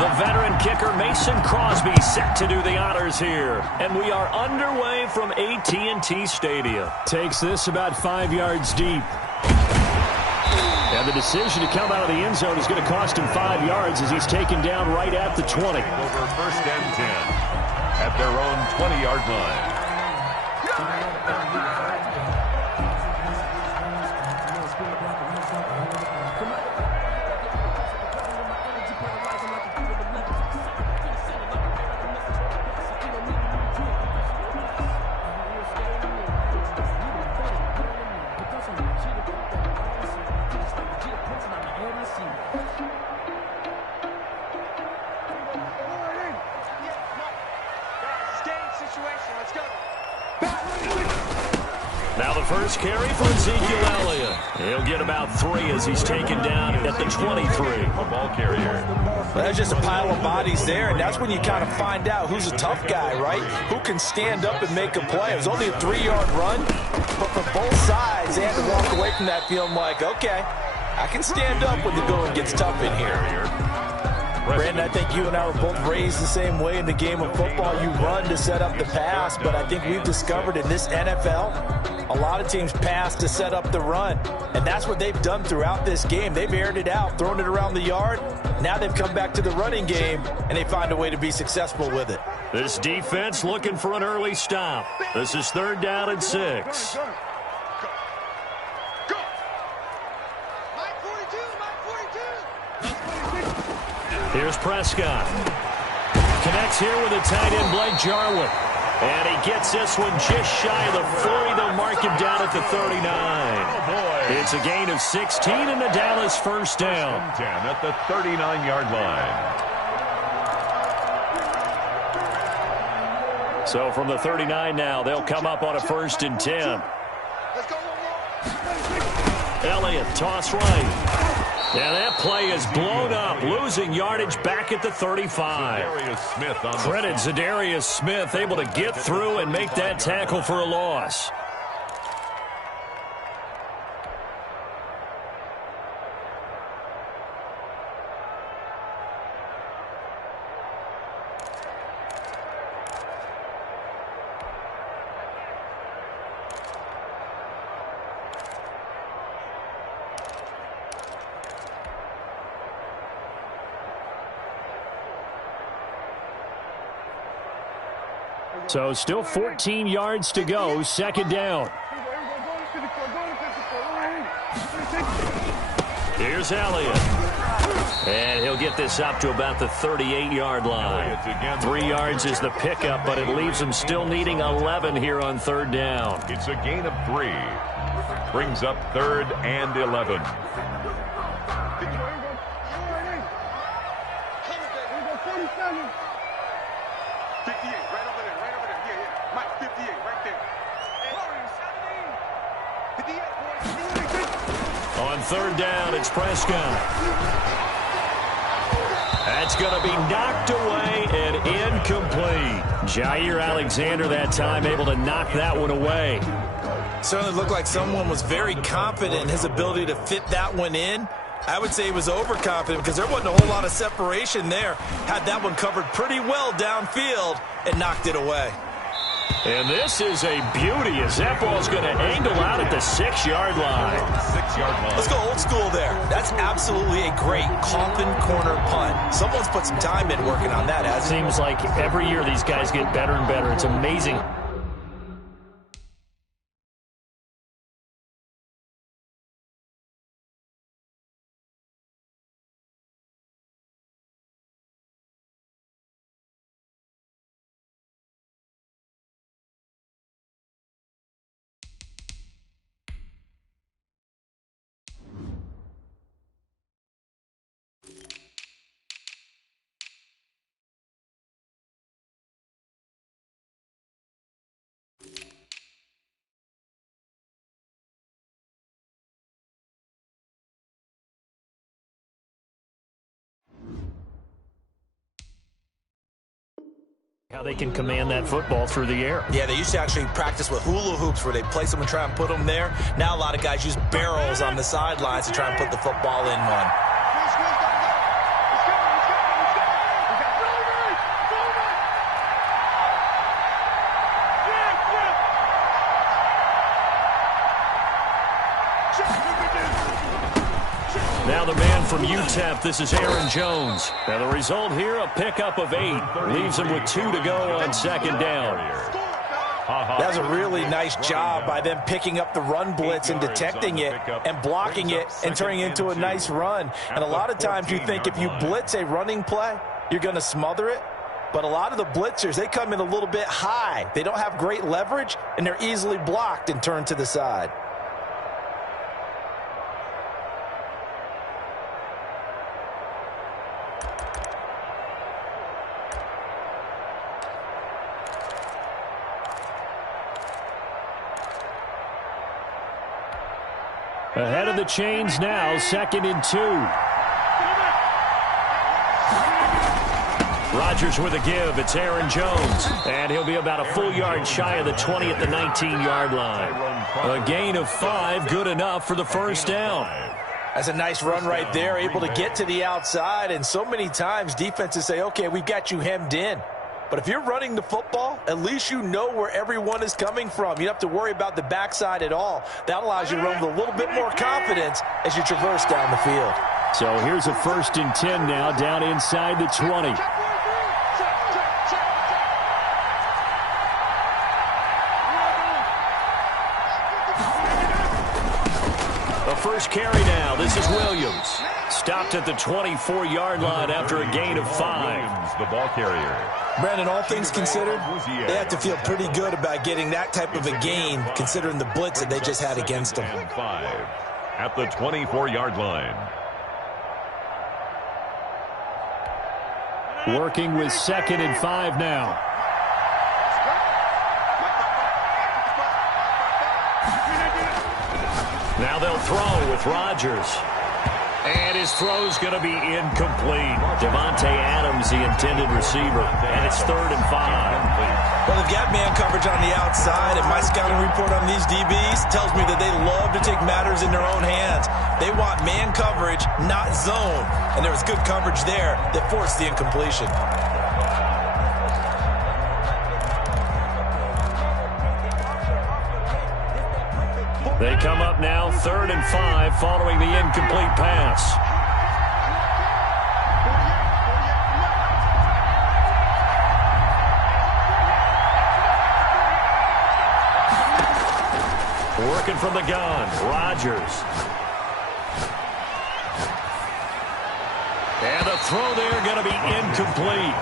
The veteran kicker Mason Crosby set to do the honors here. And we are underway from AT&T Stadium. Takes this about 5 yards deep. And the decision to come out of the end zone is going to cost him 5 yards as he's taken down right at the 20. Over first and 10 at their own 20-yard line. Now the first carry for Ezekiel Elliott. He'll get about 3 as he's taken down at the 23. A ball carrier. Well, there's just a pile of bodies there, and that's when you kind of find out who's a tough guy, right? Who can stand up and make a play. It was only a 3-yard run, but for both sides, they had to walk away from that feeling like, okay, I can stand up when the going gets tough in here. Brandon, I think you and I were both raised the same way in the game of football. You run to set up the pass, but I think we've discovered in this NFL, a lot of teams pass to set up the run, and that's what they've done throughout this game. They've aired it out, thrown it around the yard. Now they've come back to the running game, and they find a way to be successful with it. This defense looking for an early stop. This is 3rd down and 6. Here's Prescott. Connects here with a tight end, Blake Jarwin. And he gets this one just shy of the 40. They'll mark him down at the 39. Oh, boy. It's a gain of 16 and the Dallas first down. 10 at the 39-yard line. So from the 39 now, they'll come up on a 1st and 10. Elliott, toss right. And that play is blown up, losing yardage back at the 35. Credit Zadarius Smith, able to get through and make that tackle for a loss. So still 14 yards to go, 2nd down. Here's Elliott. And he'll get this up to about the 38-yard line. 3 yards is the pickup, but it leaves him still needing 11 here on 3rd down. It's a gain of 3. Brings up 3rd and 11. On 3rd down, it's Prescott. That's going to be knocked away and incomplete. Jair Alexander that time able to knock that one away. Certainly looked like someone was very confident in his ability to fit that one in. I would say he was overconfident because there wasn't a whole lot of separation there. Had that one covered pretty well downfield and knocked it away. And this is a beauty as that ball's going to angle out at the 6-yard line. 6-yard line. Let's go old school there. That's absolutely a great coffin corner punt. Someone's put some time in working on that, hasn't it? Seems like every year these guys get better and better. It's amazing. How they can command that football through the air. Yeah, they used to actually practice with hula hoops where they place them and try and put them there. Now a lot of guys use barrels on the sidelines to try and put the football in one. from UTEP, this is Aaron Jones. And the result here, a pickup of 8. Leaves him with 2 to go on second down. That's a really nice job by them picking up the run blitz and detecting it and blocking it and turning it into a nice run. And a lot of times you think if you blitz a running play, you're going to smother it. But a lot of the blitzers, they come in a little bit high. They don't have great leverage, and they're easily blocked and turned to the side. Ahead of the chains now, 2nd and 2. Rodgers with a give. It's Aaron Jones. And he'll be about a full yard shy of the 20 at the 19-yard line. A gain of 5, good enough for the first down. That's a nice run right there, able to get to the outside. And so many times defenses say, okay, we've got you hemmed in. But if you're running the football, at least you know where everyone is coming from. You don't have to worry about the backside at all. That allows you to run with a little bit more confidence as you traverse down the field. So here's a 1st and 10 now, down inside the 20. First carry now. This is Williams. Stopped at the 24-yard line after a gain of 5. The ball carrier. Brandon, all things considered, they have to feel pretty good about getting that type of a gain, considering the blitz that they just had against them. 5 at the 24-yard line. Working with 2nd and 5 now. Now they'll throw with Rodgers. And his throw's going to be incomplete. Devontae Adams, the intended receiver. And it's 3rd and 5. Well, they've got man coverage on the outside, and my scouting report on these DBs tells me that they love to take matters in their own hands. They want man coverage, not zone. And there was good coverage there that forced the incompletion. They come up now 3rd and 5 following the incomplete pass. Working from the gun, Rodgers. And the throw there going to be incomplete.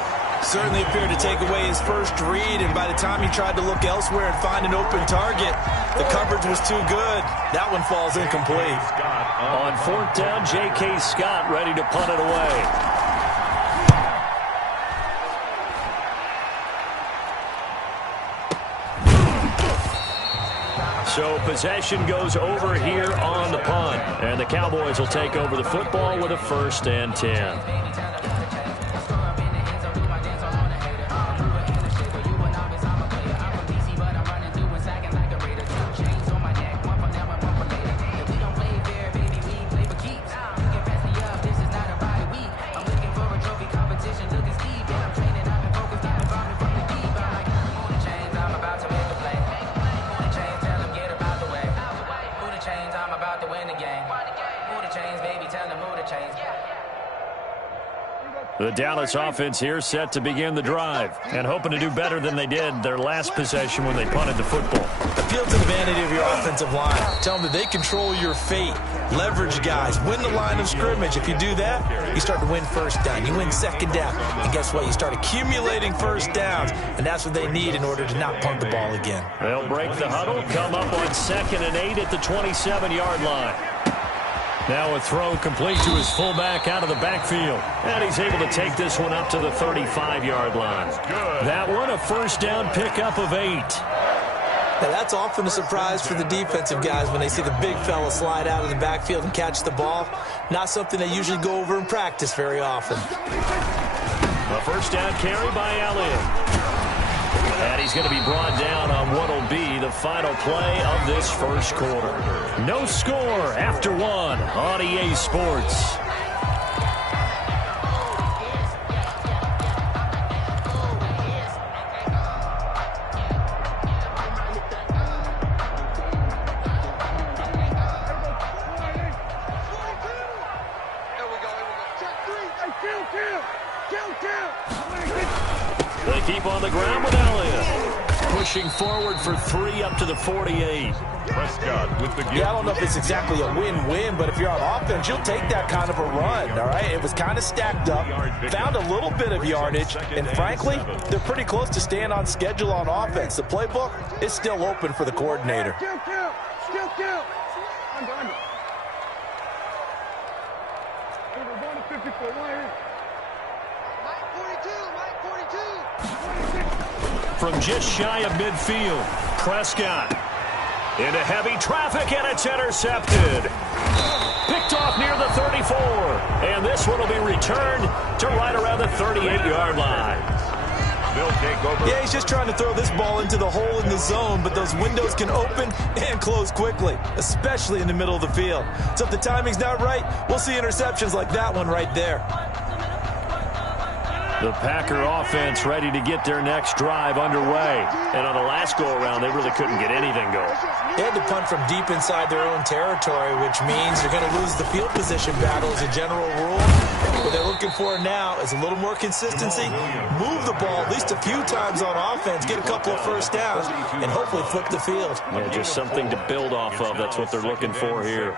Certainly appeared to take away his first read, and by the time he tried to look elsewhere and find an open target, the coverage was too good. That one falls incomplete. On 4th down, J.K. Scott ready to punt it away. So possession goes over here on the punt, and the Cowboys will take over the football with a 1st and 10. The Dallas offense here set to begin the drive and hoping to do better than they did their last possession when they punted the football. Appeal to the vanity of your offensive line. Tell them that they control your fate. Leverage guys. Win the line of scrimmage. If you do that, you start to win 1st down. You win 2nd down. And guess what? You start accumulating 1st downs. And that's what they need in order to not punt the ball again. They'll break the huddle, come up on 2nd and 8 at the 27-yard line. Now a throw complete to his fullback out of the backfield. And he's able to take this one up to the 35-yard line. That one, a 1st down pickup of 8. Now that's often a surprise for the defensive guys when they see the big fella slide out of the backfield and catch the ball. Not something they usually go over in practice very often. A 1st down carry by Allen. And he's going to be brought down on what will be the final play of this 1st quarter. No score after 1 on EA Sports. They keep on the ground with Elliott. Pushing forward for 3 up to the 48. Prescott with the give. Yeah, I don't know if it's exactly a win-win, but if you're on offense, you'll take that kind of a run, all right? It was kind of stacked up, found a little bit of yardage, and frankly, they're pretty close to staying on schedule on offense. The playbook is still open for the coordinator. Still. Under. We're going to 54 right here. Mike 42. From just shy of midfield, Prescott into heavy traffic, and it's intercepted. Picked off near the 34, and this one will be returned to right around the 38-yard line. They'll take over. Yeah, he's just trying to throw this ball into the hole in the zone, but those windows can open and close quickly, especially in the middle of the field. So if the timing's not right, we'll see interceptions like that one right there. The Packer offense ready to get their next drive underway. And on the last go-around, they really couldn't get anything going. They had to punt from deep inside their own territory, which means they're going to lose the field position battle as a general rule. What they're looking for now is a little more consistency, move the ball at least a few times on offense, get a couple of first downs, and hopefully flip the field. Yeah, just something to build off of. That's what they're looking for here.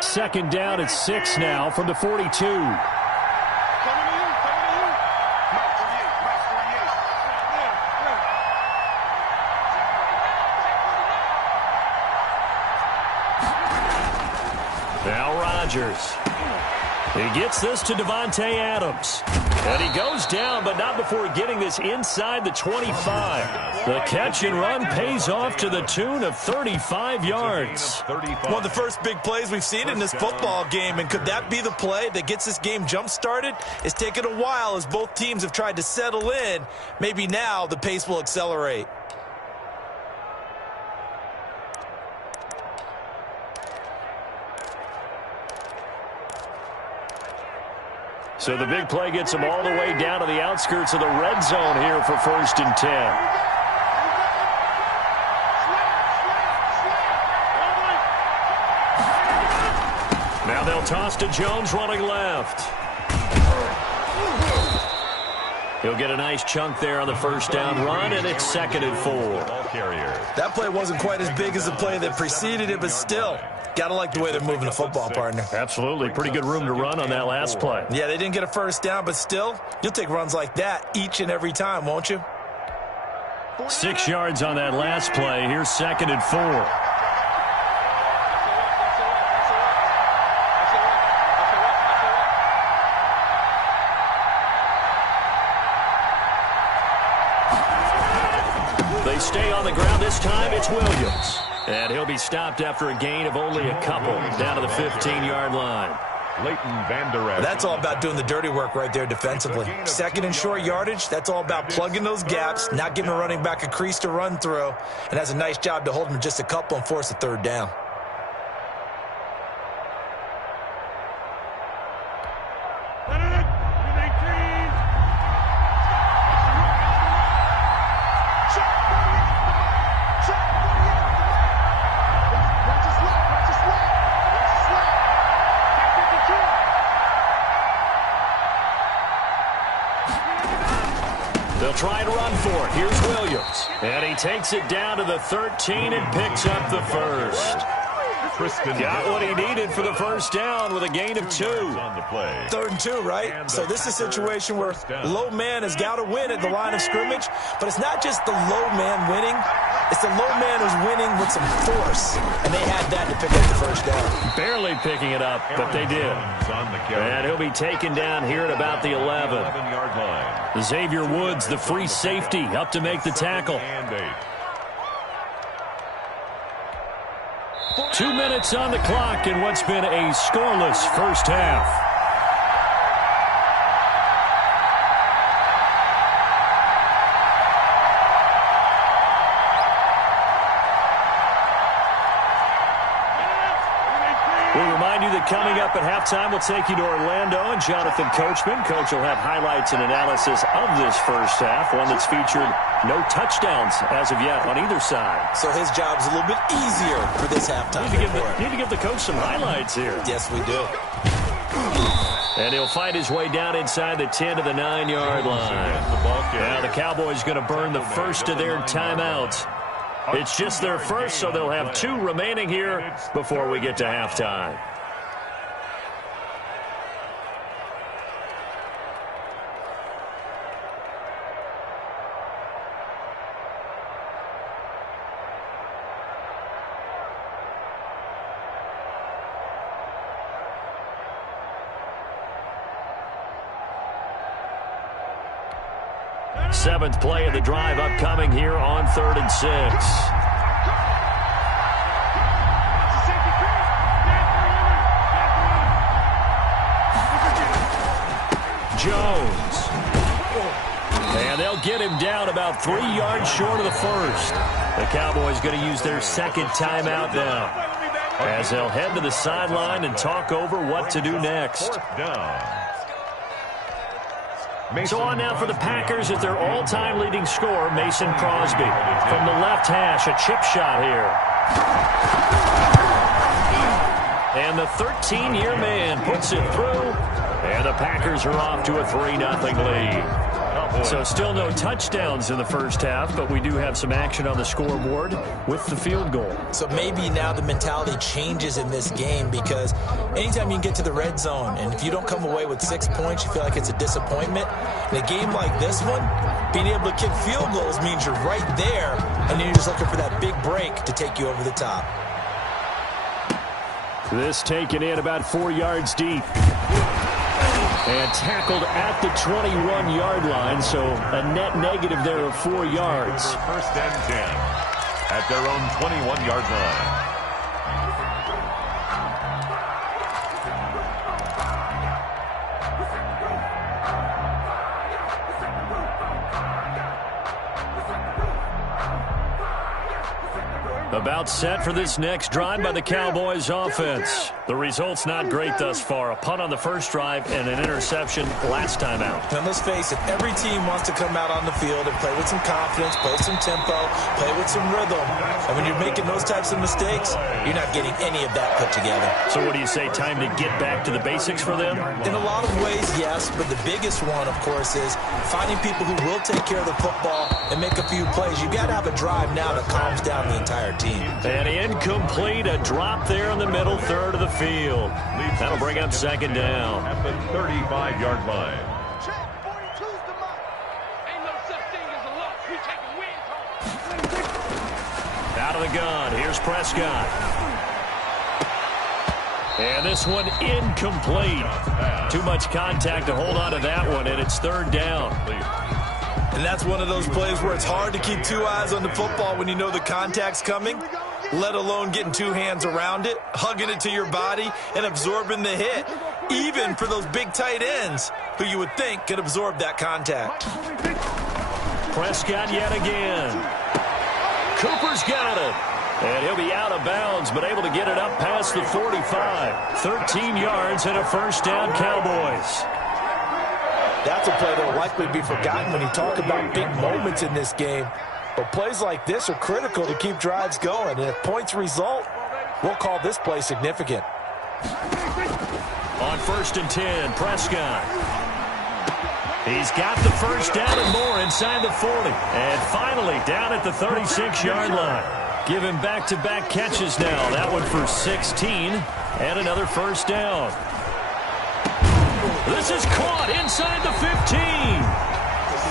Second down at 6 now from the 42. Now Rodgers. He gets this to Devontae Adams. And he goes down, but not before getting this inside the 25. The catch and run pays off to the tune of 35 yards. One of the first big plays we've seen in this football game, and could that be the play that gets this game jump-started? It's taken a while as both teams have tried to settle in. Maybe now the pace will accelerate. So the big play gets them all the way down to the outskirts of the red zone here for 1st and 10. Now they'll toss to Jones running left. He'll get a nice chunk there on the first down run, and it's 2nd and 4. That play wasn't quite as big as the play that preceded it, but still, gotta like the way they're moving the football, partner. Absolutely. Pretty good room to run on that last play. Yeah, they didn't get a first down, but still, you'll take runs like that each and every time, won't you? 6 yards on that last play. Here's 2nd and 4. They stay on the ground this time. It's Williams. And he'll be stopped after a gain of only a couple down to the 15-yard line. That's all about doing the dirty work right there defensively. 2nd and short yardage, that's all about plugging those gaps, not giving a running back a crease to run through, and has a nice job to hold him just a couple and force a 3rd down. They'll try and run for it. Here's Williams. And he takes it down to the 13 and picks up the first. Got what he needed for the first down with a gain of 2. 3rd and 2, right? So this is a situation where low man has got to win at the line of scrimmage, but it's not just the low man winning. It's the low man who's winning with some force, and they had that to pick up the first down. Barely picking it up, but they did. And he'll be taken down here at about the 11. Xavier Woods, the free safety, up to make the tackle. 2 minutes on the clock in what's been a scoreless first half. We remind you that coming up at halftime, we'll take you to Orlando and Jonathan Coachman. Coach will have highlights and analysis of this first half, one that's featured no touchdowns as of yet on either side. So his job's a little bit easier for this halftime. Need to give the coach some highlights here. Yes, we do. And he'll find his way down inside the 10 to the 9-yard line. Now the Cowboys going to burn the first of their timeouts. It's just their first, so they'll have 2 remaining here before we get to halftime. Seventh play of the drive upcoming here on 3rd and 6. Jones. And they'll get him down about 3 yards short of the first. The Cowboys going to use their second timeout now, as they'll head to the sideline and talk over what to do next. So on now for the Packers at their all-time leading scorer, Mason Crosby. From the left hash, a chip shot here. And the 13-year man puts it through, and the Packers are off to a 3-0 lead. So still no touchdowns in the first half, but we do have some action on the scoreboard with the field goal. So maybe now the mentality changes in this game, because anytime you can get to the red zone, and if you don't come away with 6 points, you feel like it's a disappointment. In a game like this one, being able to kick field goals means you're right there, and then you're just looking for that big break to take you over the top. This taken in about 4 yards deep. And tackled at the 21-yard line, so a net negative there of 4 yards. First and 10 at their own 21-yard line. About set for this next drive by the Cowboys offense. The result's not great thus far. A punt on the first drive and an interception last time out. And let's face it, every team wants to come out on the field and play with some confidence, play some tempo, play with some rhythm. And when you're making those types of mistakes, you're not getting any of that put together. So what do you say, time to get back to the basics for them? In a lot of ways, yes, but the biggest one, of course, is finding people who will take care of the football and make a few plays. You've got to have a drive now that calms down the entire team. And incomplete, a drop there in the middle third of the field. That'll bring up second down. At the 35-yard line. Check, 42's the mark. Ain't no such thing as a loss. We take a win. Out of the gun, here's Prescott. And this one incomplete. Too much contact to hold on to that one, and it's third down. And that's one of those plays where it's hard to keep 2 eyes on the football when you know the contact's coming, let alone getting 2 hands around it, hugging it to your body, and absorbing the hit, even for those big tight ends who you would think could absorb that contact. Prescott yet again. Cooper's got it. And he'll be out of bounds, but able to get it up past the 45. 13 yards and a first down, Cowboys. That's a play that will likely be forgotten when you talk about big moments in this game. But plays like this are critical to keep drives going. And if points result, we'll call this play significant. On 1st and 10, Prescott. He's got the first down and more inside the 40. And finally down at the 36-yard line. Give him back-to-back catches now. That one for 16 and another first down. This is caught inside the 15.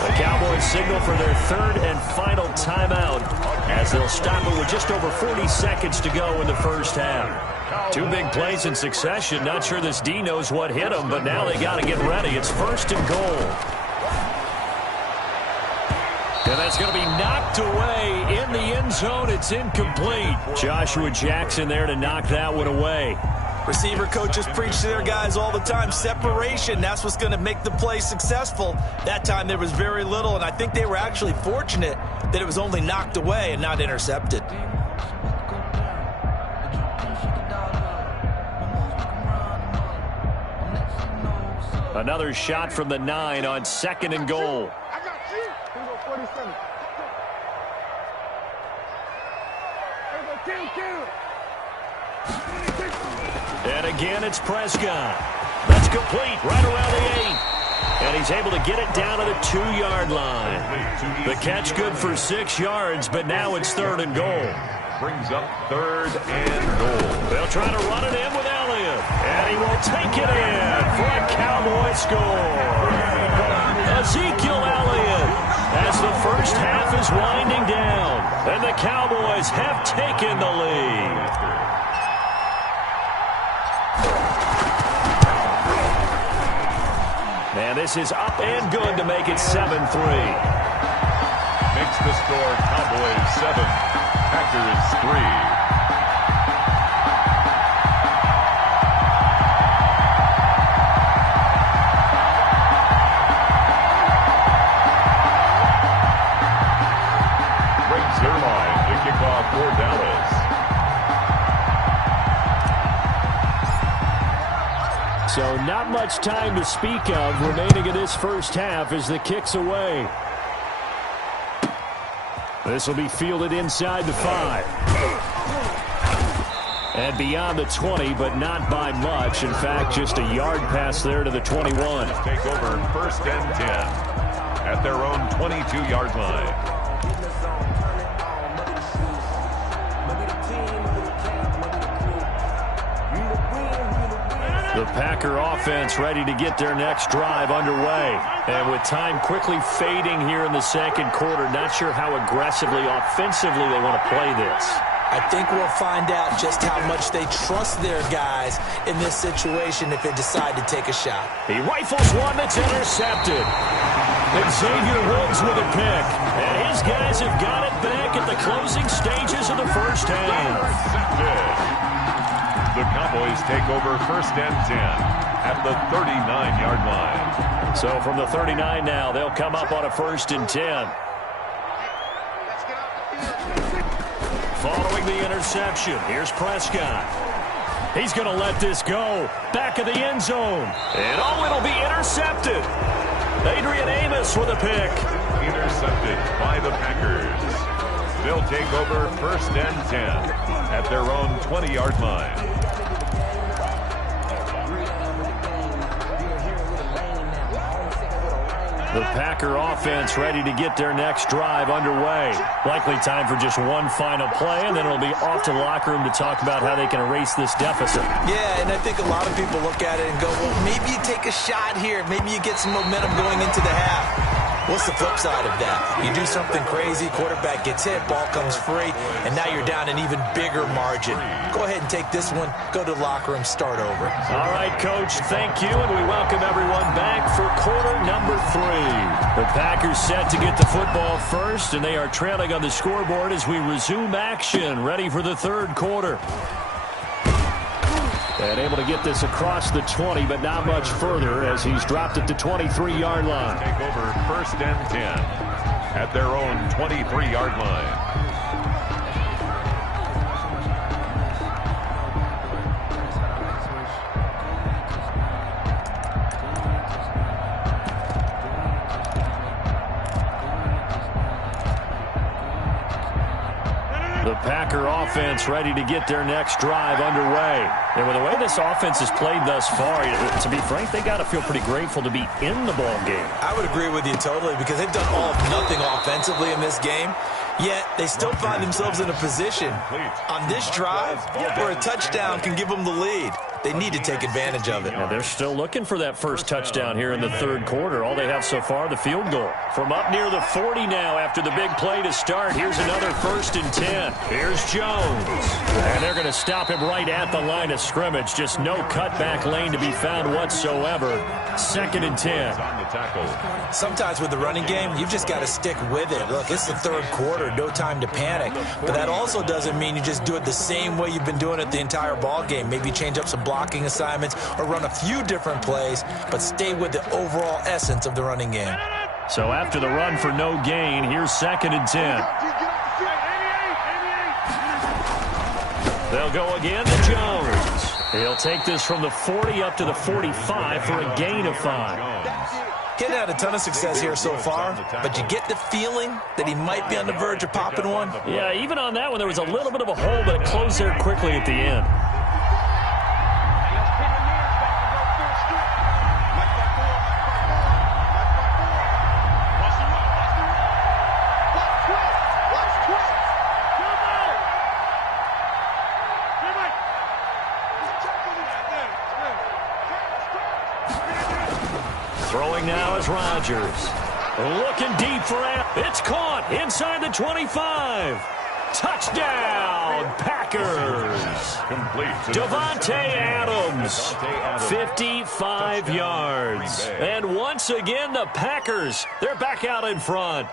The Cowboys signal for their third and final timeout as they'll stop it with just over 40 seconds to go in the first half. 2 big plays in succession. Not sure this D knows what hit him, but now they got to get ready. It's 1st and goal. And that's going to be knocked away in the end zone. It's incomplete. Joshua Jackson there to knock that one away. Receiver coaches preach to their guys all the time. Separation, that's what's going to make the play successful. That time there was very little, and I think they were actually fortunate that it was only knocked away and not intercepted. Another shot from the 9 on 2nd and goal. I got you. Here we go, 47. Here we go, And again, it's Prescott. That's complete right around the 8. And he's able to get it down to the 2-yard line. The catch good for 6 yards, but now it's 3rd and goal. Brings up 3rd and goal. They'll try to run it in with Elliott. And he will take it in for a Cowboy score. Ezekiel Elliott as the first half is winding down. And the Cowboys have taken the lead. And this is up and good to make it 7-3. Makes the score Cowboys 7, Packers 3. For Dallas. So not much time to speak of remaining in this first half as the kick's away. This will be fielded inside the 5. And beyond the 20, but not by much. In fact, just a yard pass there to the 21. Take over 1st and 10 at their own 22-yard line. The Packer offense ready to get their next drive underway. And with time quickly fading here in the 2nd quarter, not sure how aggressively, offensively they want to play this. I think we'll find out just how much they trust their guys in this situation if they decide to take a shot. He rifles one that's intercepted. Xavier Woods with a pick. And his guys have got it back at the closing stages of the first half. The Cowboys take over 1st and 10 at the 39-yard line. So from the 39 now, they'll come up on a 1st and 10. Following the interception, here's Prescott. He's going to let this go. Back of the end zone. And it'll be intercepted. Adrian Amos with a pick. Intercepted by the Packers. They'll take over 1st and 10 at their own 20-yard line. The Packer offense ready to get their next drive underway. Likely time for just one final play, and then it'll be off to the locker room to talk about how they can erase this deficit. Yeah, and I think a lot of people look at it and go, well, maybe you take a shot here. Maybe you get some momentum going into the half. What's the flip side of that? You do something crazy, quarterback gets hit, ball comes free, and now you're down an even bigger margin. Go ahead and take this one, go to the locker room, start over. All right, Coach, thank you, and we welcome everyone back for quarter number 3. The Packers set to get the football first, and they are trailing on the scoreboard as we resume action, ready for the 3rd quarter. And able to get this across the 20, but not much further as he's dropped it to 23-yard line. Take over 1st and 10 at their own 23-yard line. The Packer offense ready to get their next drive underway. And with the way this offense has played thus far, to be frank, they got to feel pretty grateful to be in the ball game. I would agree with you totally because they've done all of nothing offensively in this game, yet they still find themselves in a position on this drive where a touchdown can give them the lead. They need to take advantage of it. And they're still looking for that first touchdown here in the 3rd quarter. All they have so far, the field goal. From up near the 40 now after the big play to start, here's another 1st and 10. Here's Jones. And they're going to stop him right at the line of scrimmage. Just no cutback lane to be found whatsoever. 2nd and 10. Sometimes with the running game, you've just got to stick with it. Look, it's the 3rd quarter, no time to panic. But that also doesn't mean you just do it the same way you've been doing it the entire ball game. Maybe change up some blocking assignments or run a few different plays, but stay with the overall essence of the running game. So after the run for no gain, here's 2nd and 10. They'll go again to Jones. He'll take this from the 40 up to the 45 for a gain of 5. He's had a ton of success here so far, but you get the feeling that he might be on the verge of popping one. Yeah, even on that one, there was a little bit of a hole, but it closed there quickly at the end. Throwing now is Rodgers. Looking deep for it. It's caught inside the 25. Touchdown, Packers. Davante Adams, 55 yards. And once again, the Packers, they're back out in front.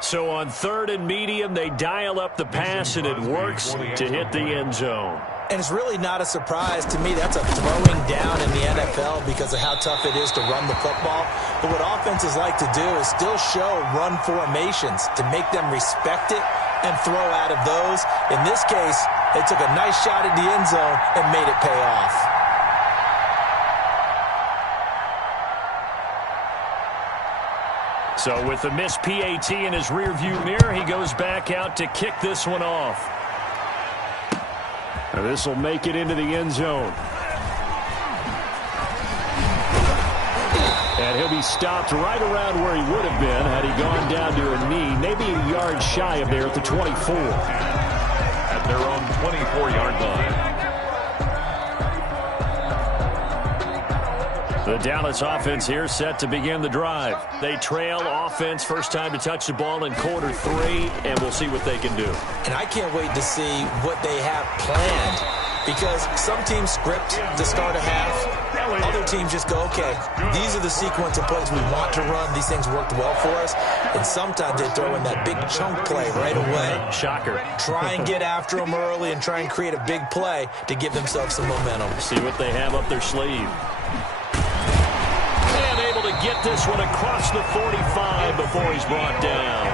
So on 3rd and medium, they dial up the pass, and it works to hit the end zone. And it's really not a surprise to me. That's a throwing down in the NFL because of how tough it is to run the football. But what offenses like to do is still show run formations to make them respect it and throw out of those. In this case, they took a nice shot at the end zone and made it pay off. So with the missed PAT in his rearview mirror, he goes back out to kick this one off. Now this will make it into the end zone. And he'll be stopped right around where he would have been had he gone down to a knee, maybe a yard shy of there at the 24. At their own 24-yard line. The Dallas offense here set to begin the drive. They trail offense, first time to touch the ball in quarter 3, and we'll see what they can do. And I can't wait to see what they have planned, because some teams script to start a half. Other teams just go, okay, these are the sequence of plays we want to run. These things worked well for us. And sometimes they throw in that big chunk play right away. Shocker. Try and get after them early and try and create a big play to give themselves some momentum. See what they have up their sleeve. To get this one across the 45 before he's brought down.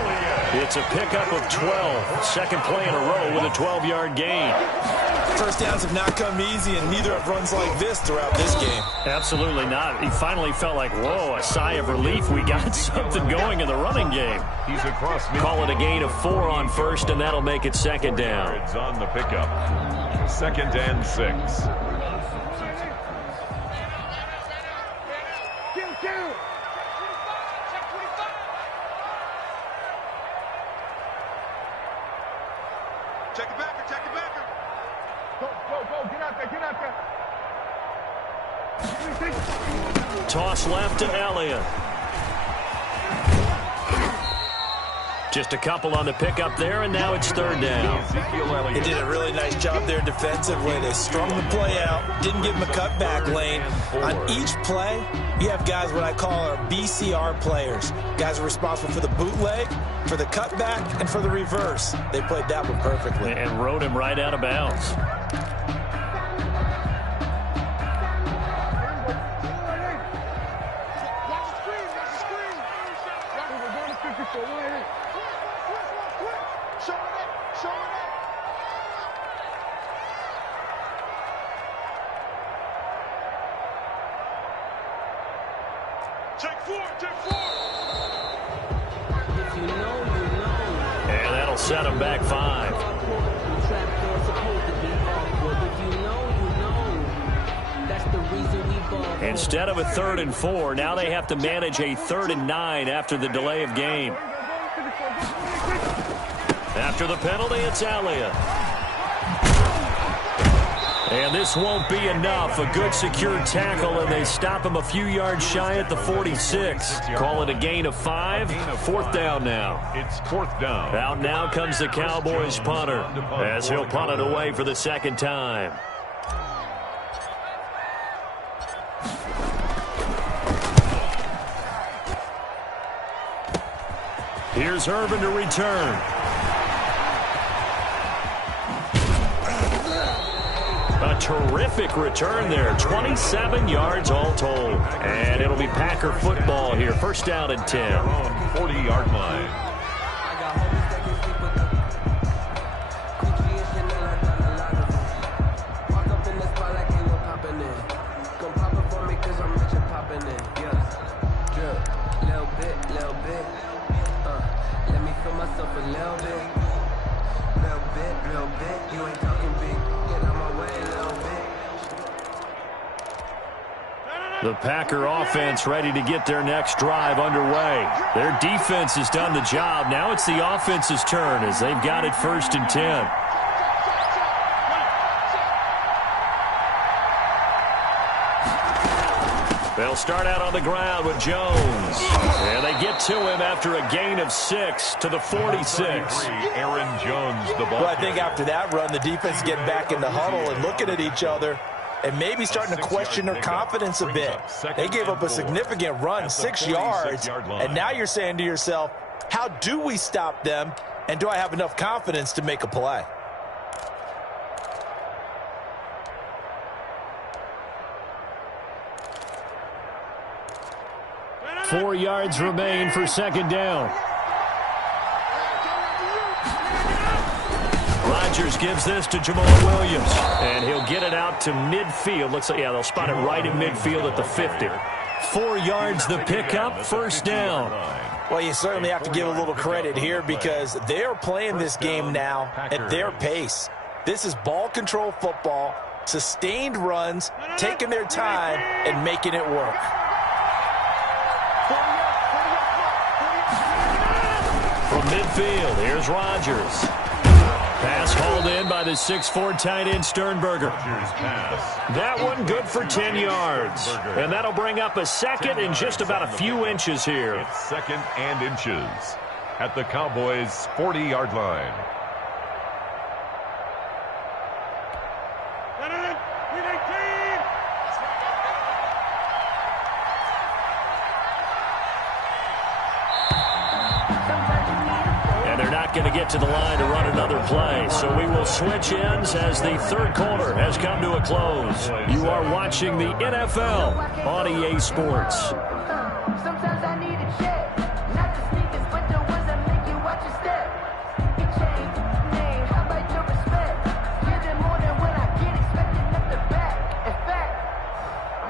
It's a pickup of 12. Second play in a row with a 12-yard gain. First downs have not come easy, and neither have runs like this throughout this game. Absolutely not. He finally felt like, whoa, a sigh of relief. We got something going in the running game. He's across. Call it a gain of 4 on first, and that'll make it second down. It's on the pickup. 2nd and 6. Check it back, check it back. Go, get out there. Toss left to Elliott. Just a couple on the pickup there, and now it's 3rd down. They did a really nice job there defensively. They strung the play out, didn't give him a cutback lane. On each play, you have guys what I call our BCR players. Guys are responsible for the bootleg, for the cutback, and for the reverse. They played that one perfectly. And rode him right out of bounds. And that'll set him back 5. Instead of a 3rd and 4, now they have to manage a 3rd and 9 after the delay of game. After the penalty, it's Elliott. And this won't be enough. A good secure tackle, and they stop him a few yards shy at the 46. Call it a gain of 5. 4th down now. It's 4th down. Out now comes the Cowboys punter, as he'll punt it away for the 2nd time. Here's Irvin to return. A terrific return there. 27 yards all told. And it'll be Packer football here. 1st down and 10. 40-yard line. You ain't talking big, get out my way a little bit. The Packer offense ready to get their next drive underway. Their defense has done the job. Now it's the offense's turn as they've got it 1st and 10. They'll start out on the ground with Jones. And they get to him after a gain of 6 to the 46. Aaron Jones, the ball. Well, I think after that run, the defense getting back in the huddle and looking at each other and maybe starting to question their confidence a bit. They gave up a significant run, 6 yards, and now you're saying to yourself, how do we stop them, and do I have enough confidence to make a play? Four yards remain for 2nd down. Rodgers gives this to Jamal Williams, and he'll get it out to midfield. Looks like, yeah, they'll spot it right in midfield at the 50. 4 yards the pickup, 1st down. Well, you certainly have to give a little credit here because they're playing this game now at their pace. This is ball control football, sustained runs, taking their time, and making it work. From midfield, here's Rodgers. Pass hauled in by the 6'4" tight end Sternberger. That one good for 10 yards. And that'll bring up a 2nd and just about a few inches here. It's 2nd and inches at the Cowboys' 40-yard line. Going to get to the line to run another play. So we will switch ends as the 3rd quarter has come to a close. You are watching the NFL on EA Sports. Sometimes I need a check. Not the sneakers, but the ones that make you watch your step. It changed name. How about your respect? Give them more than what I get, expecting up the back. In fact,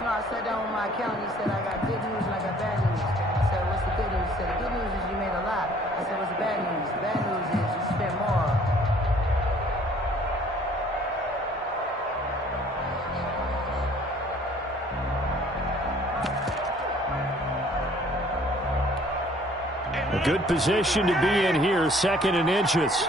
I sat down with my accountant. He said, I got good news and I got bad news. I said, what's the good news? He said, the good news is you made a lot. I said, what's the bad news? The bad news is you spent more. A good position to be in here, 2nd and inches.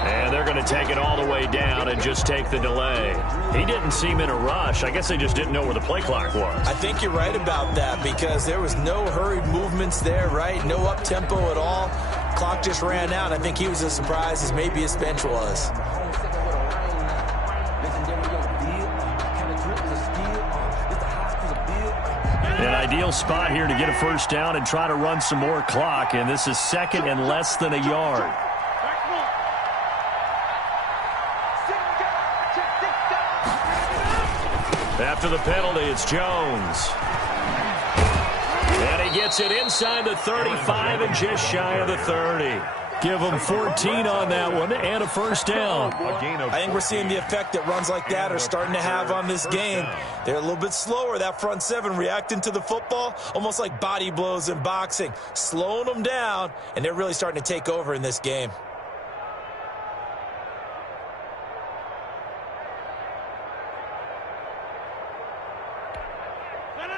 And they're going to take it all the way down and just take the delay. He didn't seem in a rush. I guess they just didn't know where the play clock was. I think you're right about that because there was no hurried movements there, right? No up-tempo at all. Clock just ran out. I think he was as surprised as maybe his bench was. An ideal spot here to get a 1st down and try to run some more clock, and this is 2nd and less than a yard. After the penalty, it's Jones. And he gets it inside the 35 and just shy of the 30. Give them 14 on that one and a 1st down. I think we're seeing the effect that runs like that are starting to have on this game. They're a little bit slower, that front 7 reacting to the football, almost like body blows in boxing, slowing them down, and they're really starting to take over in this game.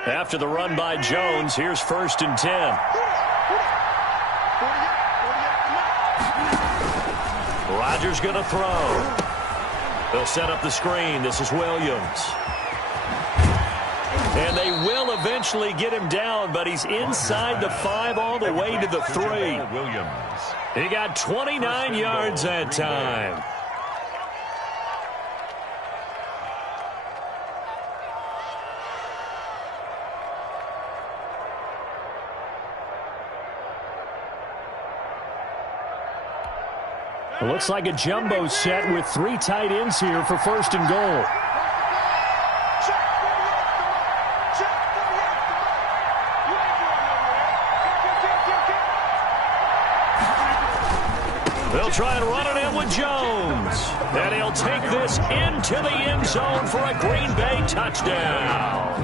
After the run by Jones, here's 1st and 10. Rodgers going to throw. They'll set up the screen. This is Williams. And they will eventually get him down, but he's inside the 5 all the way to the 3. Williams. He got 29 yards that time. It looks like a jumbo set with 3 tight ends here for 1st and goal. They'll try and run it in with Jones. And he'll take this into the end zone for a Green Bay touchdown.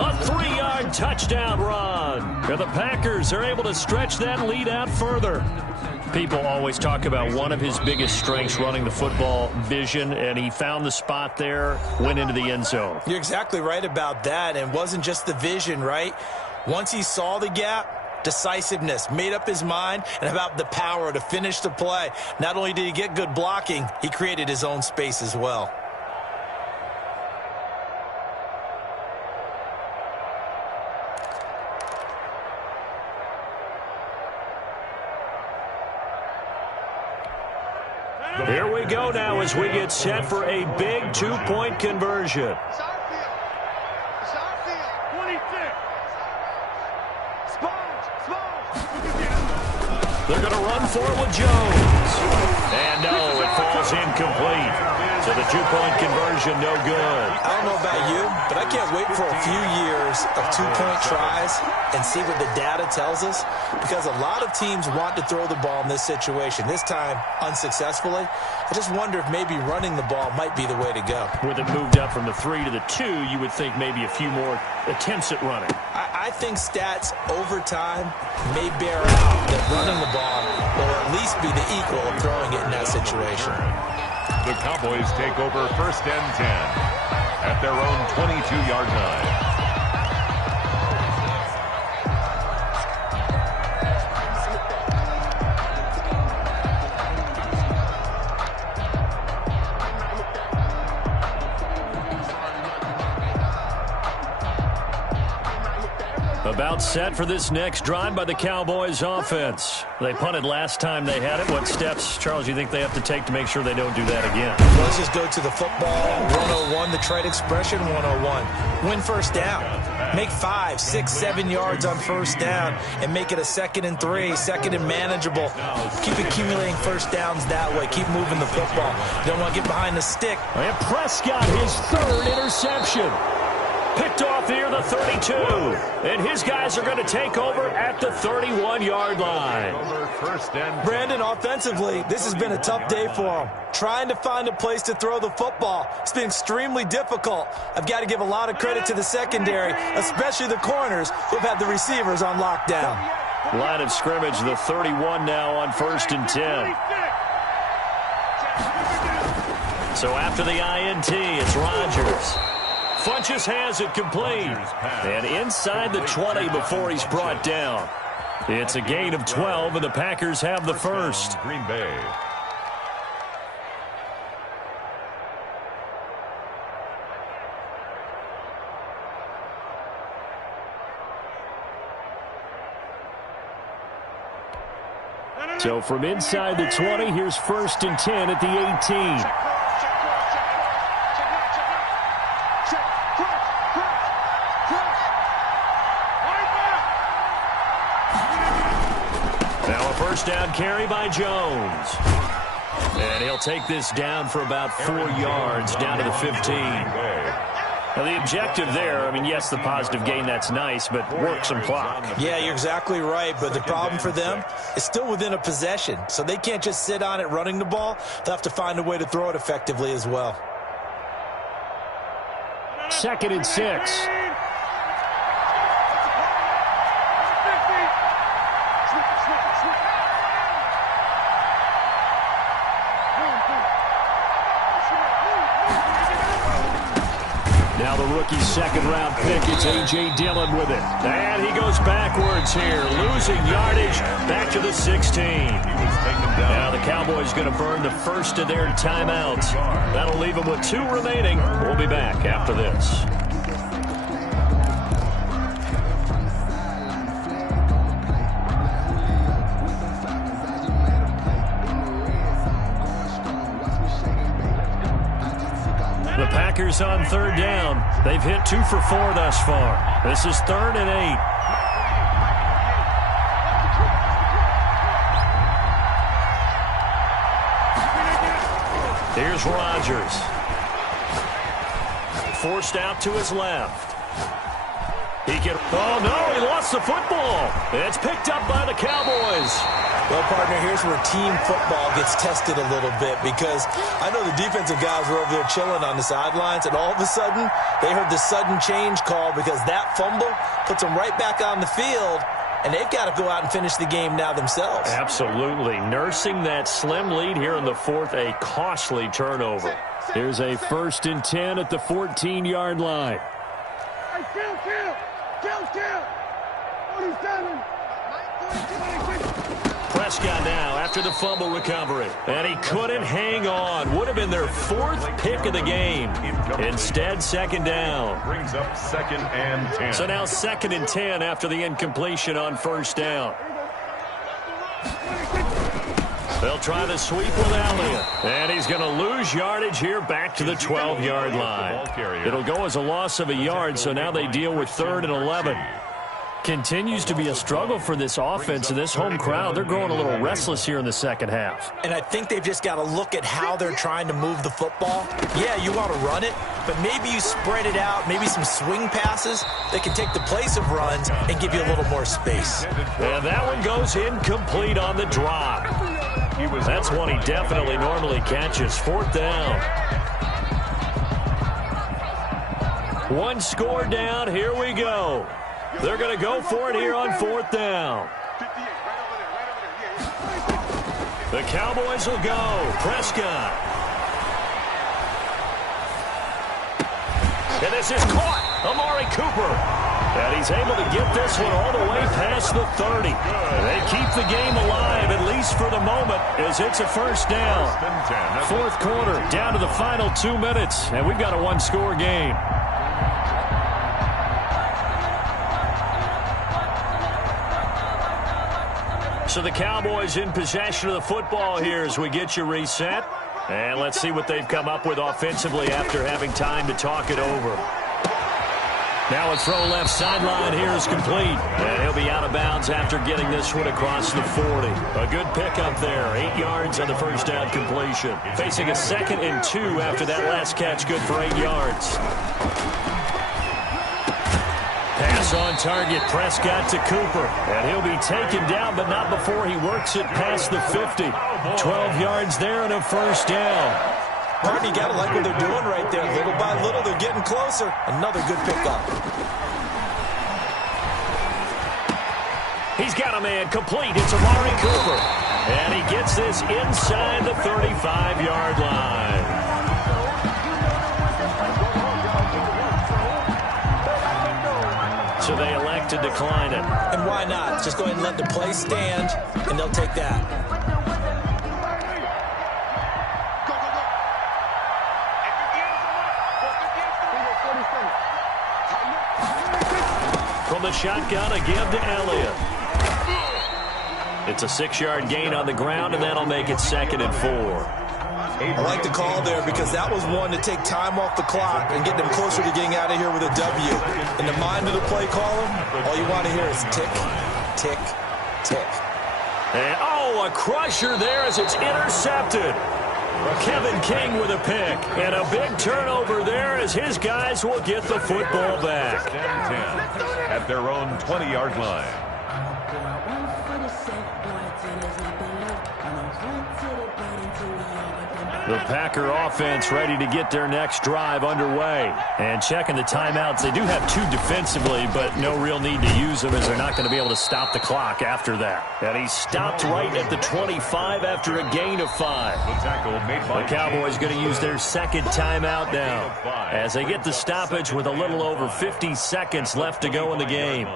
A 3-yard and touchdown run. And the Packers are able to stretch that lead out further. People always talk about one of his biggest strengths running the football, vision, and he found the spot there, went into the end zone. You're exactly right about that, and it wasn't just the vision, right? Once he saw the gap, decisiveness, made up his mind, and about the power to finish the play. Not only did he get good blocking, he created his own space as well. Here we go now as we get set for a big two-point conversion. It's our field. It's our field. 26. Sponge. They're going to run for it with Jones. And no, it falls incomplete. So the two-point conversion, no good. I don't know about you, but I can't wait for a few years of two-point tries and see what the data tells us, because a lot of teams want to throw the ball in this situation. This time, unsuccessfully. I just wonder if maybe running the ball might be the way to go. With it moved up from the 3 to the 2, you would think maybe a few more attempts at running. I think stats over time may bear out that running the ball will at least be the equal of throwing it in that situation. The Cowboys take over 1st and 10 at their own 22-yard line. About set for this next drive by the Cowboys offense. They punted last time they had it. What steps, Charles, do you think they have to take to make sure they don't do that again? Well, let's just go to the football 101, the trade expression 101. Win first down. Make 5, 6, 7 yards on first down and make it a 2nd and 3, 2nd and manageable. Keep accumulating first downs that way. Keep moving the football. You don't want to get behind the stick. And Prescott, his 3rd interception. Picked off near the 32. And his guys are going to take over at the 31-yard line. Brandon, offensively, this has been a tough day for him. Trying to find a place to throw the football. It's been extremely difficult. I've got to give a lot of credit to the secondary, especially the corners who've had the receivers on lockdown. Line of scrimmage, the 31 now on 1st and 10. So after the INT, it's Rodgers. Funches has it complete. And inside the 20 before he's brought down. It's a gain of 12, and the Packers have the first. Green Bay. So from inside the 20, here's 1st and 10 at the 18. Down carry by Jones. And he'll take this down for about 4 yards down to the 15. Now the objective there, I mean, yes, the positive gain, that's nice, but work some clock. Yeah, you're exactly right, but the problem for them is still within a possession, so they can't just sit on it running the ball. They'll have to find a way to throw it effectively as well. 2nd and 6. Now the rookie's 2nd-round pick, it's A.J. Dillon with it. And he goes backwards here, losing yardage back to the 16. Now the Cowboys going to burn the first of their timeouts. That'll leave them with 2 remaining. We'll be back after this. The Packers on 3rd down. They've hit 2 for 4 thus far. This is 3rd and 8. Here's Rodgers. Forced out to his left. Oh, no, he lost the football. It's picked up by the Cowboys. Well, partner, here's where team football gets tested a little bit because I know the defensive guys were over there chilling on the sidelines, and all of a sudden, they heard the sudden change call because that fumble puts them right back on the field, and they've got to go out and finish the game now themselves. Absolutely. Nursing that slim lead here in the fourth, a costly turnover. Here's a 1st and 10 at the 14-yard line. Hey, kill. 47. Prescott now after the fumble recovery. And he couldn't hang on. Would have been their 4th pick of the game. Instead, 2nd down. Brings up 2nd and 10. So now 2nd and 10 after the incompletion on 1st down. They'll try the sweep with Elliott. And he's going to lose yardage here back to the 12-yard line. It'll go as a loss of a yard, so now they deal with 3rd and 11. Continues to be a struggle for this offense and this home crowd. They're growing a little restless here in the second half. And I think they've just got to look at how they're trying to move the football. Yeah, you want to run it, but maybe you spread it out, maybe some swing passes that can take the place of runs and give you a little more space. And that one goes incomplete on the drop. That's one he definitely normally catches. 4th down. 1 score down. Here we go. They're going to go for it here on 4th down. The Cowboys will go. Prescott. And this is caught. Amari Cooper. And he's able to get this one all the way past the 30. They keep the game alive, at least for the moment, as it's a 1st down. 4th quarter, down to the final 2 minutes, and we've got a 1-score game. So the Cowboys in possession of the football here as we get you reset. And let's see what they've come up with offensively after having time to talk it over. Now a throw left sideline here is complete. And he'll be out of bounds after getting this one across the 40. A good pickup there. 8 yards on the 1st down completion. Facing a 2nd and 2 after that last catch. Good for 8 yards. Pass on target, Prescott to Cooper. And he'll be taken down, but not before he works it past the 50. 12 yards there and a 1st down. Partner, you got to like what they're doing right there. Little by little, they're getting closer. Another good pickup. He's got a man complete. It's Amari Cooper. And he gets this inside the 35-yard line. So they elect to decline it. And why not? Just go ahead and let the play stand, and they'll take that. From the shotgun, a give to Elliott. It's a 6-yard gain on the ground, and that'll make it 2nd and 4. I like the call there because that was one to take time off the clock and get them closer to getting out of here with a W. In the mind of the play caller, all you want to hear is tick, tick, tick. And, a crusher there as it's intercepted. Kevin King with a pick. And a big turnover there as his guys will get the football back. 10 at their own 20-yard line. The Packer offense ready to get their next drive underway. And checking the timeouts, they do have 2 defensively, but no real need to use them as they're not going to be able to stop the clock after that. And he stopped right at the 25 after a gain of 5. The Cowboys going to use their 2nd timeout now as they get the stoppage with a little over 50 seconds left to go in the game.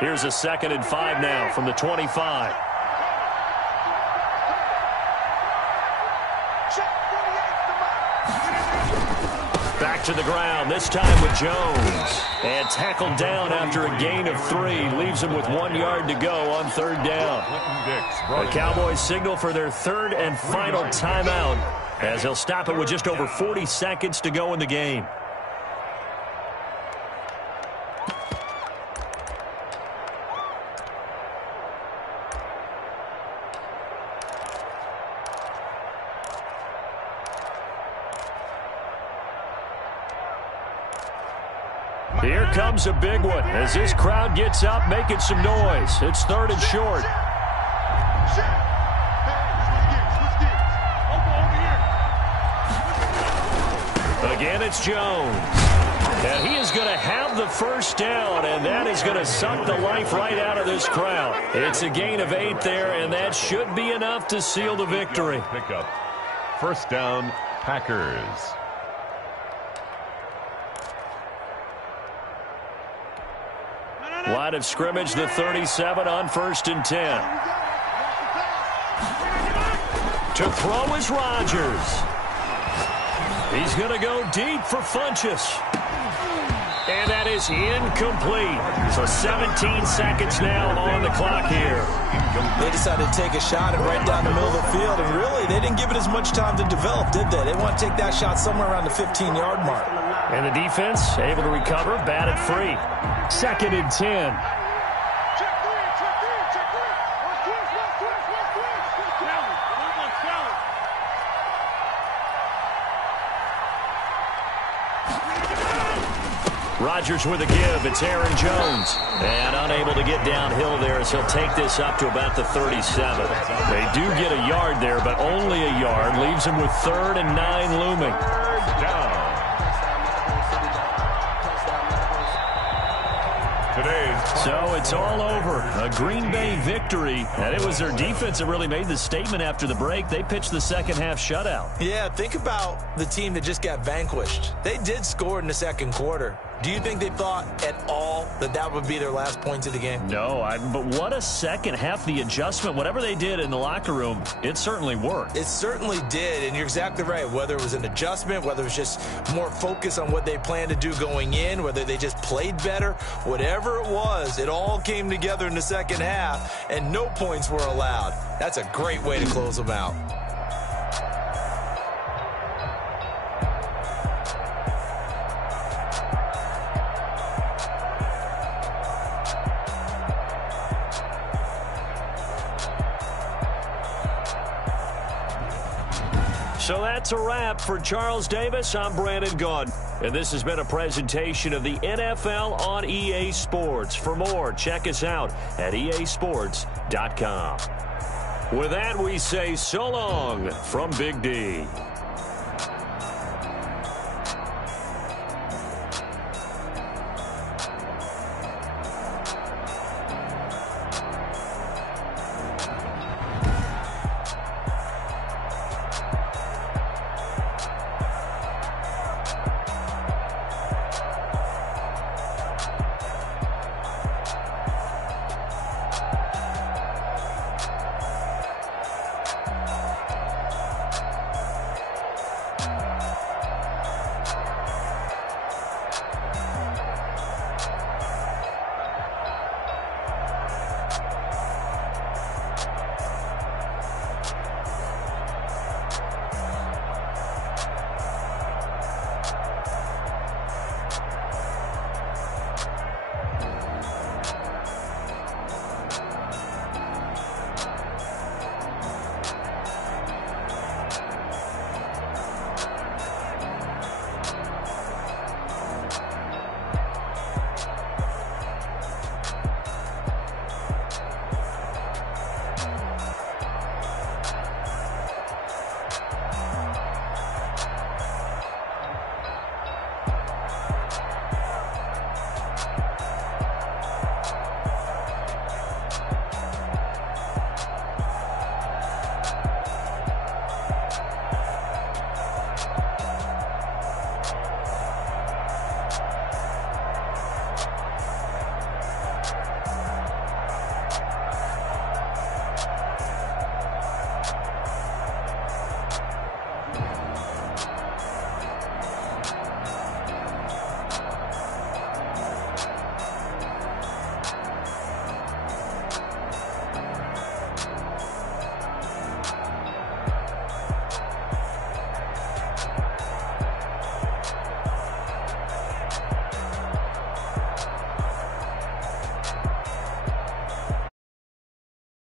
Here's a 2nd and 5 now from the 25. Back to the ground, this time with Jones. And tackled down after a gain of 3. Leaves him with 1 yard to go on 3rd down. The Cowboys signal for their 3rd and final timeout, as they'll stop it with just over 40 seconds to go in the game. Here comes a big one as this crowd gets up making some noise. It's 3rd and short. Again, it's Jones. And he is going to have the 1st down, and that is going to suck the life right out of this crowd. It's a gain of 8 there, and that should be enough to seal the victory. Pickup. 1st down, Packers. Line of scrimmage, the 37 on 1st and 10. To throw is Rodgers. He's going to go deep for Funchess. And that is incomplete. So 17 seconds now on the clock here. They decided to take a shot and right down the middle of the field, and really, they didn't give it as much time to develop, did they? They want to take that shot somewhere around the 15-yard mark. And the defense able to recover, batted free. 2nd and 10. Rodgers with a give. It's Aaron Jones. And unable to get downhill there as he'll take this up to about the 37. They do get a yard there, but only a yard. Leaves him with 3rd and 9 looming. Down. So it's all over. A Green Bay victory. And it was their defense that really made the statement after the break. They pitched the 2nd half shutout. Yeah, think about the team that just got vanquished. They did score in the 2nd quarter. Do you think they thought at all that that would be their last points of the game? No, but what a 2nd half. The adjustment, whatever they did in the locker room, it certainly worked. It certainly did, and you're exactly right. Whether it was an adjustment, whether it was just more focus on what they planned to do going in, whether they just played better, whatever it was, it all came together in the 2nd half, and no points were allowed. That's a great way to close them out. So that's a wrap for Charles Davis. I'm Brandon Gaudin. And this has been a presentation of the NFL on EA Sports. For more, check us out at easports.com. With that, we say so long from Big D.